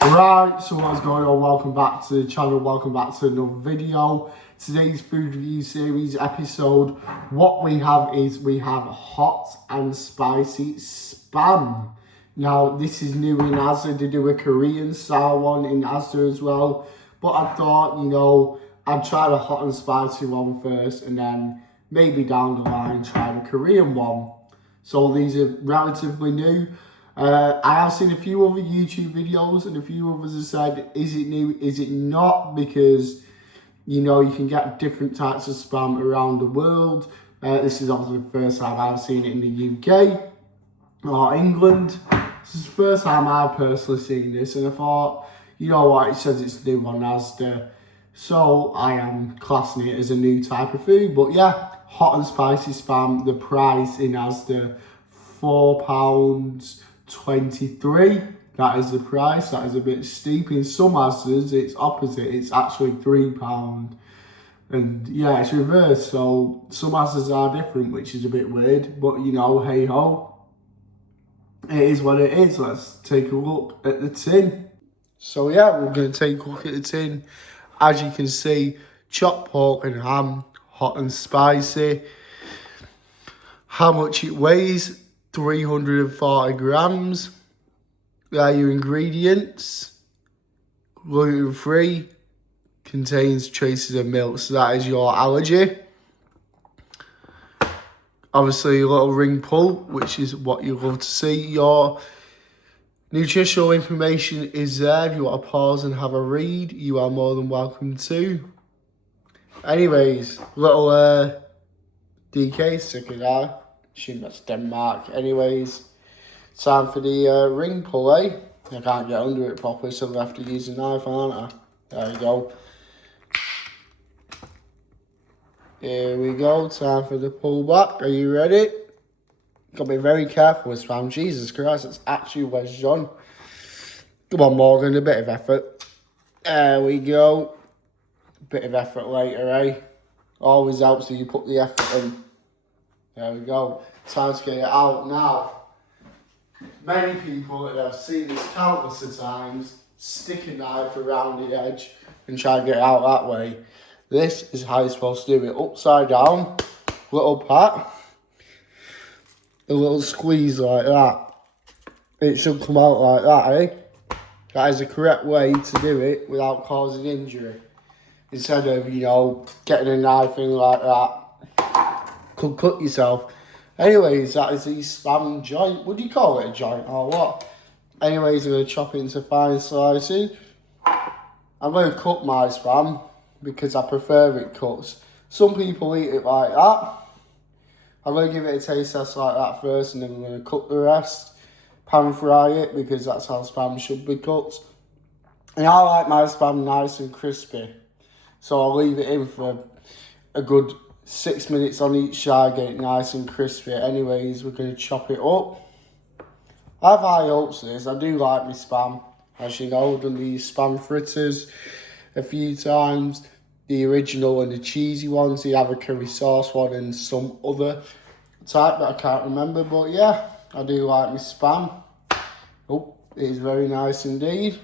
Right, so what's going on? Welcome back to the channel, welcome back to another video. Today's food review series episode, what we have hot and spicy spam. Now, this is new in Asda. They do a Korean style one in Asda as well. But I thought, I'd try the hot and spicy one first and then maybe down the line try the Korean one. So these are relatively new. I have seen a few other YouTube videos and a few others have said, is it new, is it not? Because, you can get different types of spam around the world. This is obviously the first time I've seen it in the UK or England. This is the first time I've personally seen this, and I thought, you know what, it says it's new on Asda. So I am classing it as a new type of food. But yeah, hot and spicy spam, the price in Asda, £4.23. That is the price. That is a bit steep. In some Asdas, it's opposite. It's actually £3. And yeah, it's reversed. So some Asdas are different, which is a bit weird. But hey ho. It is what it is. Let's take a look at the tin. So yeah, we're going to take a look at the tin. As you can see, chopped pork and ham, hot and spicy. How much it weighs, 340 grams. There are your ingredients. Gluten-free, contains traces of milk, so that is your allergy. Obviously, a little ring pull, which is what you love to see. Your nutritional information is there. If you want to pause and have a read, you are more than welcome to. Anyways, little DK sticker there. Assume that's Denmark. Anyways, time for the ring pull, eh? I can't get under it properly, so I have to use a knife, aren't I? There you go. Here we go, time for the pull back. Are you ready? Gotta be very careful with spam. Jesus Christ, it's actually wedged on. Come on, Morgan, a bit of effort. There we go. Bit of effort later, eh? Always helps if you put the effort in. There we go. Time to get it out now. Many people that have seen this countless of times stick a knife around the edge and try to get it out that way. This is how you're supposed to do it. Upside down, little pat, a little squeeze like that. It should come out like that, eh? That is the correct way to do it without causing injury. Instead of, getting a knife in like that, could cut yourself. Anyways, that is the spam joint. Would you call it a joint or what? Anyways, I'm going to chop it into fine slices. I'm going to cut my spam because I prefer it cut. Some people eat it like that. I'm going to give it a taste test like that first, and then I'm going to cut the rest. Pan fry it because that's how spam should be cut. And I like my spam nice and crispy. So I'll leave it in for a good 6 minutes on each side, get it nice and crispy. Anyways, we're going to chop it up. I have high hopes for this. I do like my spam. As you know, I've done these spam fritters a few times. The original and the cheesy ones. They have a curry sauce one and some other type that I can't remember. But yeah, I do like my spam. Oh, it is very nice indeed.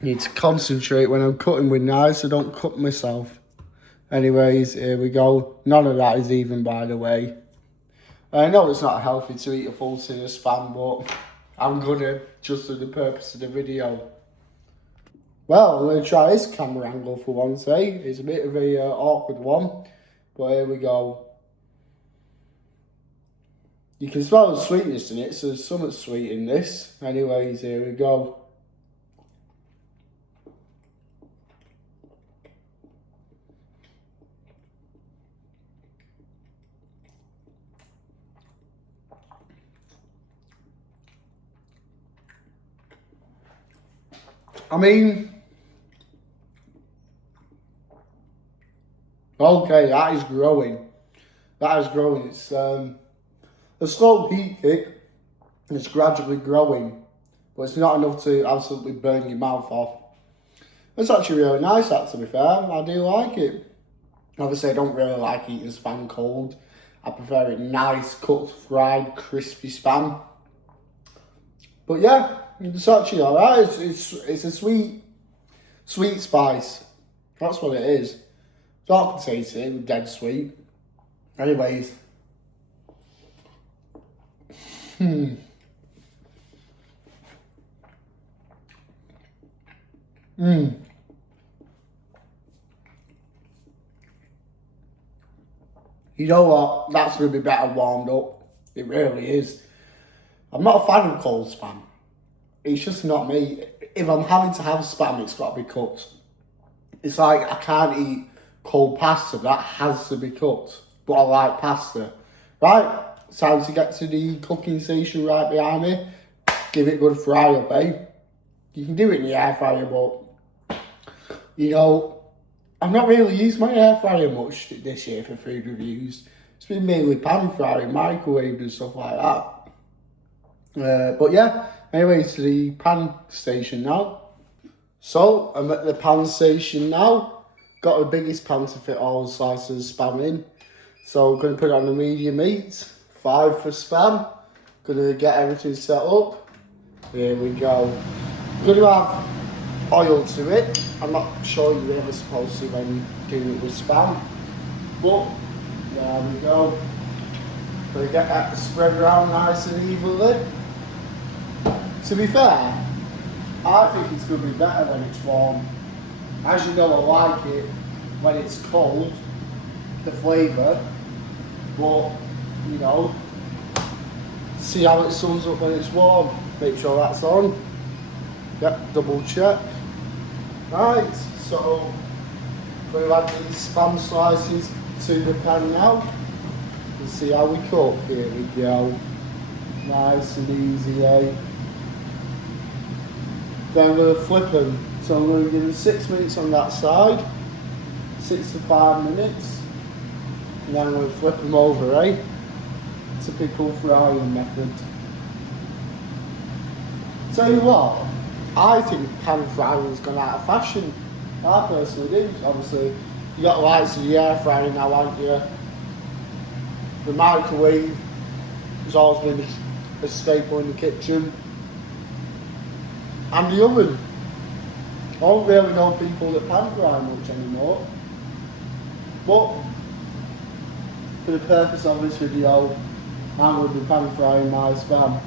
Need to concentrate when I'm cutting with knives so I don't cut myself. Anyways, here we go. None of that is even, by the way. I know it's not healthy to eat a full tin of spam, but I'm gonna, just for the purpose of the video. Well, I'm gonna try this camera angle for once, eh? It's a bit of a awkward one, but here we go. You can smell the sweetness in it, so there's something sweet in this. Anyways, here we go. I mean, okay, that is growing. That is growing. It's a slow heat kick, and it's gradually growing, but it's not enough to absolutely burn your mouth off. It's actually really nice, that, to be fair. I do like it. Obviously, I don't really like eating spam cold. I prefer it nice, cooked, fried, crispy spam. But yeah, It's actually alright. It's a sweet spice. That's what it is. Dark potato, dead sweet. Anyways. You know what? That's going to be better warmed up. It really is. I'm not a fan of cold spam. It's just not me. If I'm having to have spam, it's got to be cooked. It's like I can't eat cold pasta. That has to be cooked. But I like pasta. Right, time to get to the cooking station right behind me. Give it a good fry up, eh? You can do it in the air fryer, but, you know, I've not really used my air fryer much this year for food reviews. It's been mainly pan frying, microwaved and stuff like that. But yeah, anyway, to the pan station now. So, I'm at the pan station now. Got the biggest pan to fit all the slices of spam in. So, I'm going to put it on the medium heat. 5 for spam. Going to get everything set up. Here we go. I'm going to have oil to it. I'm not sure you're ever supposed to when doing it with spam. But, there we go. Going to get that spread around nice and evenly. To be fair, I think it's going to be better when it's warm. As you know, I like it when it's cold, the flavour. But, you know, see how it sums up when it's warm. Make sure that's on. Yep, double check. Right, so we'll add these spam slices to the pan now. And see how we cook. Here we go. Nice and easy, eh? Then I'm going to flip them. So I'm going to give them 6 minutes on that side. 6 to 5 minutes. And then I'm going to flip them over, eh? Typical frying method. Tell you what, I think pan frying has gone out of fashion. I personally do. Obviously, you got the likes of the air fryer now, haven't you? The microwave has always been a staple in the kitchen. And the oven. I don't really know people that pan fry much anymore. But for the purpose of this video, I'm going to be pan frying my spam.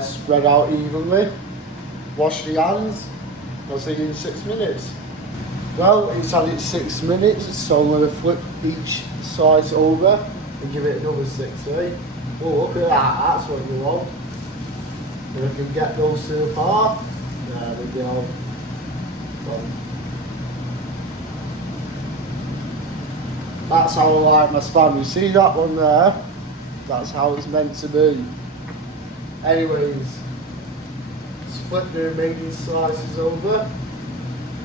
Spread out evenly. Wash the hands. I'll see you in 6 minutes. Well, it's had its 6 minutes, so I'm going to flip each side over and give it another 6, eh? Oh, look at that, that's what you want. And I can get those two apart. There we go. That's how I like my spam. You see that one there? That's how it's meant to be. Anyways, let's flip the remaining slices over.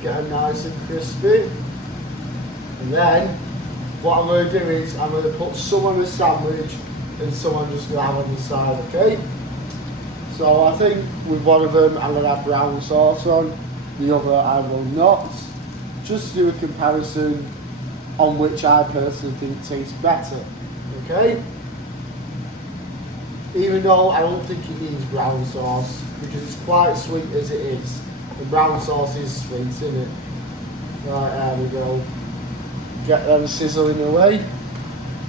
Get them nice and crispy. And then, what I'm going to do is, I'm going to put some on the sandwich and some I'm just going to have on the side, okay? So I think with one of them I'm going to have brown sauce on, the other I will not. Just do a comparison on which I personally think tastes better, okay? Even though I don't think it needs brown sauce, because it's quite sweet as it is. The brown sauce is sweet, isn't it? Right, there we go. Get them sizzling away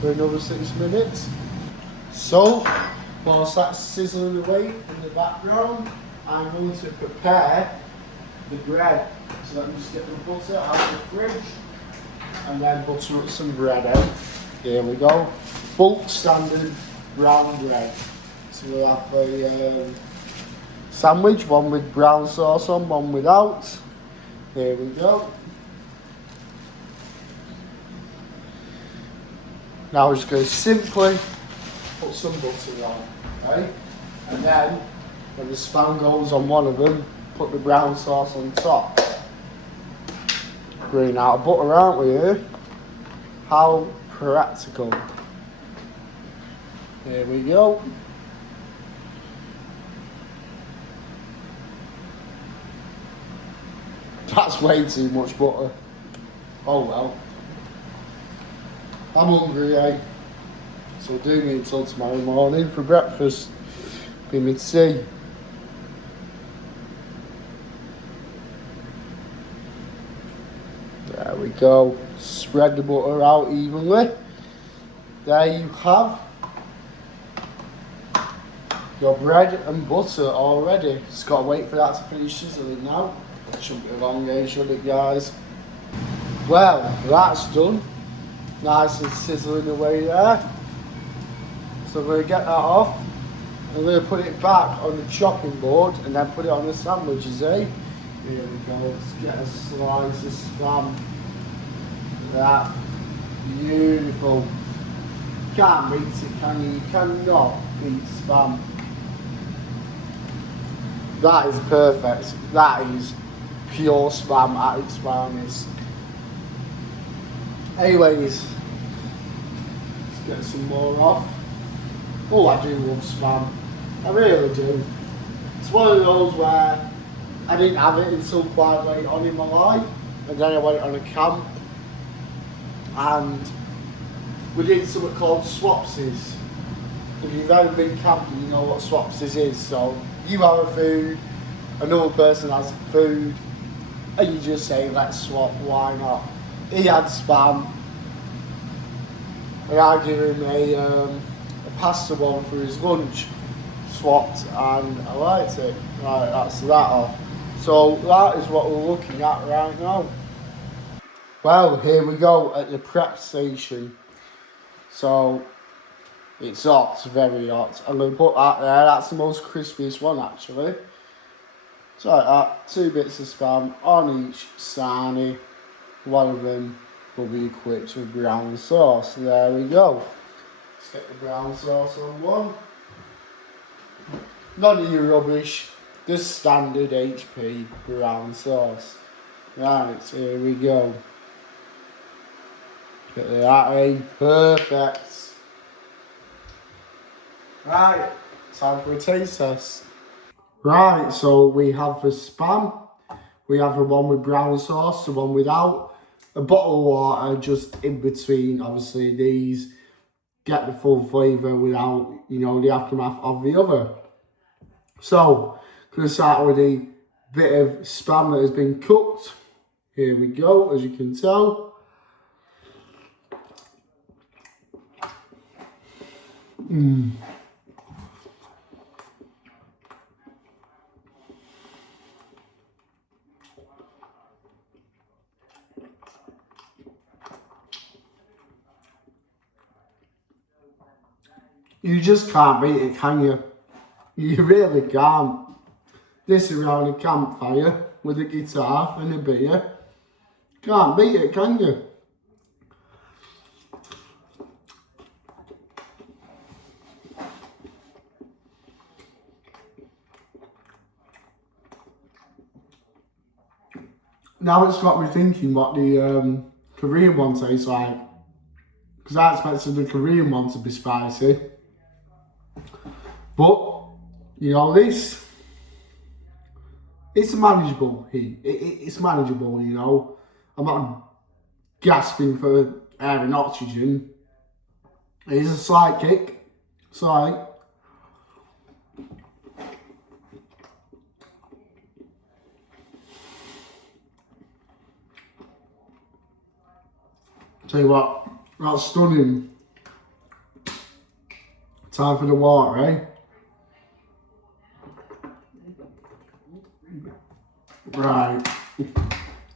for another 6 minutes. So, whilst that's sizzling away in the background, I'm going to prepare the bread. So let me just get the butter out of the fridge and then butter up some bread out. Here we go. Bulk standard brown bread. So we'll have a sandwich, one with brown sauce on, one without. Here we go. Now we're just going to simply put some butter on, okay? And then, when the spam goes on one of them, put the brown sauce on top. Running out of butter, aren't we here? How practical. Here we go. That's way too much butter. Oh well. I'm hungry, eh? So do me until tomorrow morning for breakfast. Be me tea. go. Spread the butter out evenly. There you have your bread and butter already. Just got to wait for that to finish sizzling now. Shouldn't be long, should it, guys? Well, that's done. Nice and sizzling away there. So I'm going to get that off. I'm going to put it back on the chopping board and then put it on the sandwiches, eh? Here we go. Let's get a slice of spam. That beautiful. Can't beat it, can you? You cannot beat spam. That is perfect. That is pure spam at its finest. Anyways, let's get some more off. Oh, I do love spam. I really do. It's one of those where I didn't have it until quite late on in my life, and then I went on a camp and we did something called swapsies. If you've ever been camping, you know what swapsies is. So you have a food, another person has food, and you just say, let's swap, why not? He had spam, and I gave him a pasta one for his lunch, swapped, and I liked it. Right, that's that off. So that is what we're looking at right now. Well, here we go at the prep station. So it's hot, very hot. I'm going to put that there. That's the most crispiest one, actually. So like that, 2 bits of spam on each sarnie. One of them will be equipped with brown sauce. There we go. Let's get the brown sauce on one. None of your rubbish. Just standard HP brown sauce. Right, here we go. Get that in. Perfect. Right, time for a taste test. Right, so we have the spam. We have the one with brown sauce, the one without. A bottle of water just in between, obviously, these. Get the full flavour without, you know, the aftermath of the other. So, going to start with a bit of spam that has been cooked. Here we go, as you can tell. You just can't beat it, can you? You really can't. This around a campfire with a guitar and a beer. Can't beat it, can you? Now it's got me thinking what the Korean one tastes like. Because I expected the Korean one to be spicy. But, you know, this, it's manageable heat. It's manageable, you know. I'm not gasping for air and oxygen. It is a slight kick. Slight. Tell you what, that's stunning. Time for the water, eh? Right.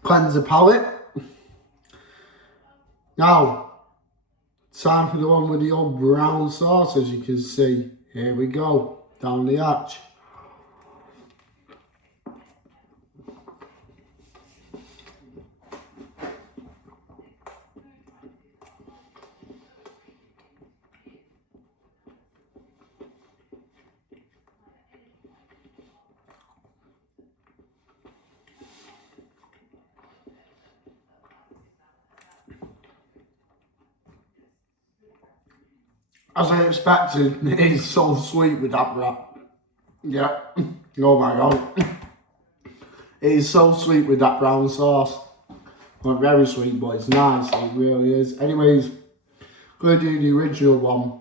Cleanse the palate. Now, time for the one with the old brown sauce, as you can see. Here we go, down the hatch. As I expected, it is so sweet with that wrap. Yeah. Oh my god. It is so sweet with that brown sauce. Not very sweet, but it's nice. It really is. Anyways, gonna do the original one.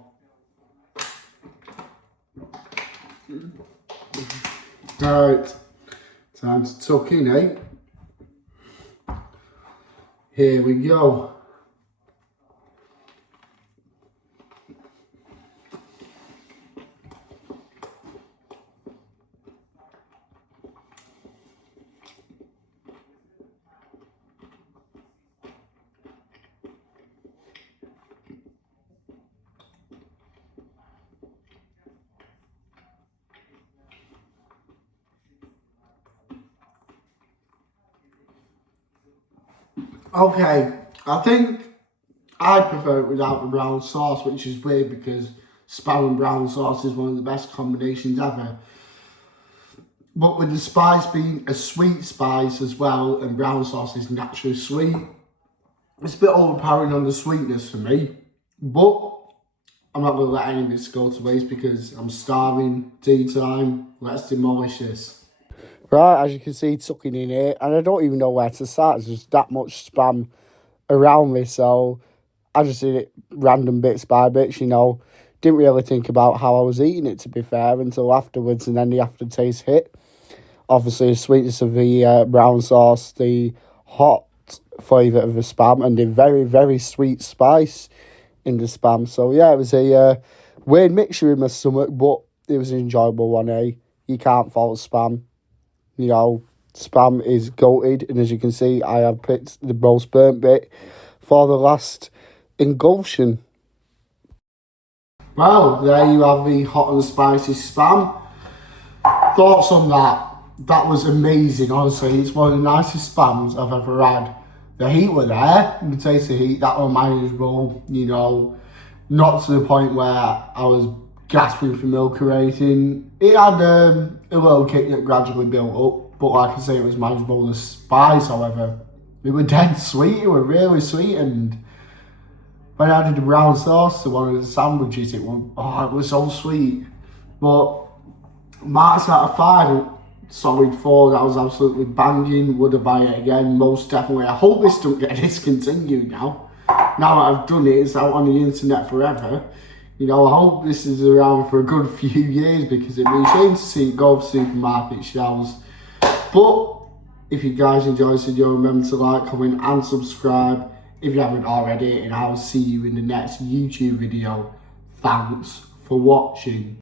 Alright. Time to tuck in, eh? Here we go. Okay, I think I prefer it without the brown sauce, which is weird because spam and brown sauce is one of the best combinations ever. But with the spice being a sweet spice as well, and brown sauce is naturally sweet, it's a bit overpowering on the sweetness for me. But I'm not going to let any of this go to waste because I'm starving. Tea time. Let's demolish this. Right, as you can see, tucking in here, and I don't even know where to start. There's just that much spam around me, so I just did it random bits by bits, you know. Didn't really think about how I was eating it, to be fair, until afterwards, and then the aftertaste hit. Obviously, the sweetness of the brown sauce, the hot flavour of the spam, and the very, very sweet spice in the spam. So, yeah, it was a weird mixture in my stomach, but it was an enjoyable one, eh? You can't fault spam. You know, spam is goated, and as you can see, I have picked the most burnt bit for the last engulfing. Well, there you have the hot and spicy spam. Thoughts on that? That was amazing, honestly. It's one of the nicest spams I've ever had. The heat were there, you could taste the heat, that was manageable, you know, not to the point where I was gasping for milk or anything. It had a little kick that gradually built up, but like I say, it was manageable. The spice, however, it was dead sweet, it was really sweet, and when I added the brown sauce to one of the sandwiches, it was so sweet. But marks out of 5, solid 4, that was absolutely banging. Would I buy it again? Most definitely. I hope this don't get discontinued now. Now that I've done it, it's out on the internet forever. You know, I hope this is around for a good few years because it'd be a shame to see it go off supermarket shelves. But if you guys enjoyed this video, remember to like, comment and subscribe if you haven't already, and I'll see you in the next YouTube video. Thanks for watching.